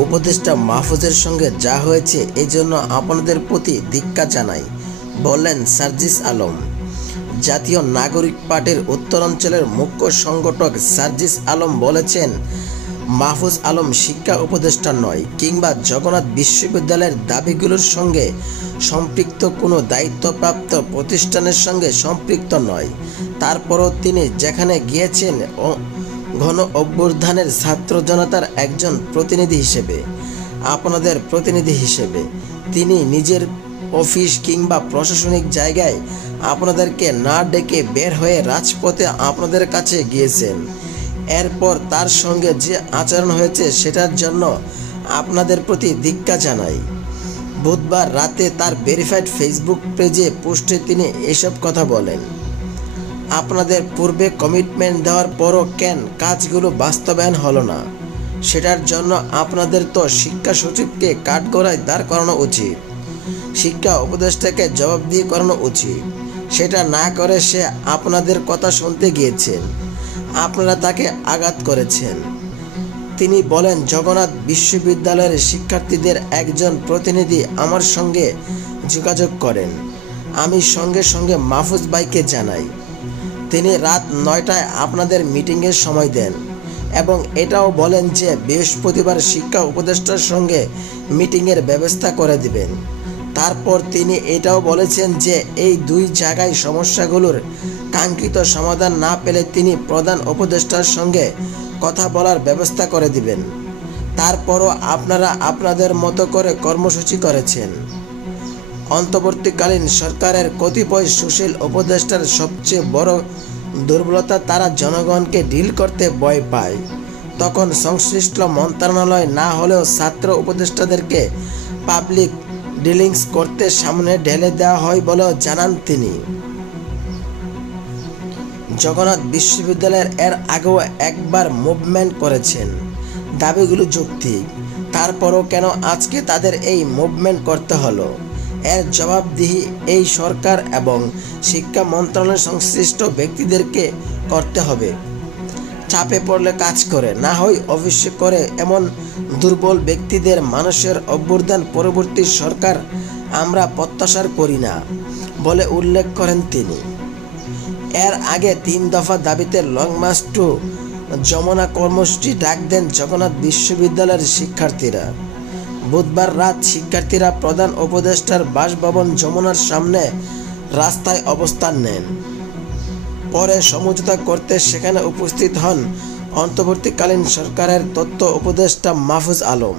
উপদেষ্টা মাহফুজের সঙ্গে যা হয়েছে এজন্য আপনাদের প্রতি ধিক্কার জানাই, বললেন সার্জিস আলম। জাতীয় নাগরিক পার্টির উত্তরাঞ্চলের মুখ্য সংগঠক সার্জিস আলম বলেছেন, মাহফুজ আলম শিক্ষা উপদেষ্টা নয় কিংবা জগন্নাথ বিশ্ববিদ্যালয়ের দাবিগুলোর সঙ্গে সম্পৃক্ত কোনো দায়িত্বপ্রাপ্ত প্রতিষ্ঠানের সঙ্গে সম্পৃক্ত নয়। তারপরও তিনি যেখানে গিয়েছেন গণ অভ্যুত্থানের ছাত্র জনতার একজন প্রতিনিধি হিসেবে, আপনাদের প্রতিনিধি হিসেবে তিনি নিজের অফিস কিংবা প্রশাসনিক জায়গায় আপনাদেরকে না ডেকে বের হয়ে রাজপথে আপনাদের কাছে গিয়েছেন। এরপর তার সঙ্গে যে আচরণ হয়েছে সেটার জন্য আপনাদের প্রতি ধিক্কার জানাই। বুধবার রাতে তার ভেরিফাইড ফেসবুক পেজে পোস্টে তিনি এসব কথা বলেন। আপনাদের পূর্বে কমিটমেন্ট দেওয়ার পরও কেন কাজগুলো বাস্তবায়ন হলো না, সেটার জন্য আপনাদের তো শিক্ষা সচিবকে কাঠগড়ায় দাঁড় করানো উচিত, শিক্ষা উপদেষ্টাকে জবাবদিহি করানো উচিত। সেটা না করে সে আপনাদের কথা শুনতে গিয়েছেন, আপনারা তাকে আঘাত করেছেন। তিনি বলেন, জগন্নাথ বিশ্ববিদ্যালয়ের শিক্ষার্থীদের একজন প্রতিনিধি আমার সঙ্গে যোগাযোগ করেন, আমি সঙ্গে সঙ্গে মাহফুজ ভাইকে জানাই। তিনি রাত 9টায় আপনাদের মিটিংয়ের সময় দেন এবং এটাও বলেন যে বৃহস্পতিবার শিক্ষা উপদেষ্টার সঙ্গে মিটিংয়ের ব্যবস্থা করে দিবেন। তারপর তিনি এটাও বলেছেন যে এই দুই জায়গায় সমস্যাগুলোর কাঙ্ক্ষিত সমাধান না পেলে তিনি প্রধান উপদেষ্টার সঙ্গে কথা বলার ব্যবস্থা করে দিবেন। তারপরও আপনারা আপনাদের মতো করে কর্মসূচি করেছেন। অন্তর্বর্তীকালীন সরকারের কতিপয় সুশীল উপদেষ্টার সবচেয়ে বড় দুর্বলতা তারা জনগণকে ডিল করতে ভয় পায়। তখন সংশ্লিষ্ট মন্ত্রণালয় না হলেও ছাত্র উপদেষ্টাদেরকে পাবলিক ডিলিংস করতে সামনে ঢেলে দেওয়া হয় বলেও জানান তিনি। জগন্নাথ বিশ্ববিদ্যালয়ের এর আগেও একবার মুভমেন্ট করেছেন, দাবিগুলো যৌক্তিক, তারপরও কেন আজকে তাদের এই মুভমেন্ট করতে হলো? এর জবাবদিহি এই সরকার এবং শিক্ষা মন্ত্রণালয়ের সংশ্লিষ্ট ব্যক্তিদেরকে করতে হবে। চাপে পড়লে কাজ করে, না হয় অফিসে করে এমন দুর্বল ব্যক্তিদের মানুষের অভ্যুত্থান পরবর্তী সরকার আমরা প্রত্যাশা করি না বলে উল্লেখ করেন তিনি। এর আগে 3 দফা দাবিতে লং মার্চ টু যমুনা কর্মসূচি ডাক দেন জগন্নাথ বিশ্ববিদ্যালয়ের শিক্ষার্থীরা। বুধবার রাত শিক্ষার্থীরা প্রধান উপদেষ্টার বাসভবন যমুনার সামনে রাস্তায় অবস্থান নেন। পরে সমঝোতা করতে সেখানে উপস্থিত হন অন্তর্বর্তীকালীন সরকারের তথ্য উপদেষ্টা মাহফুজ আলম।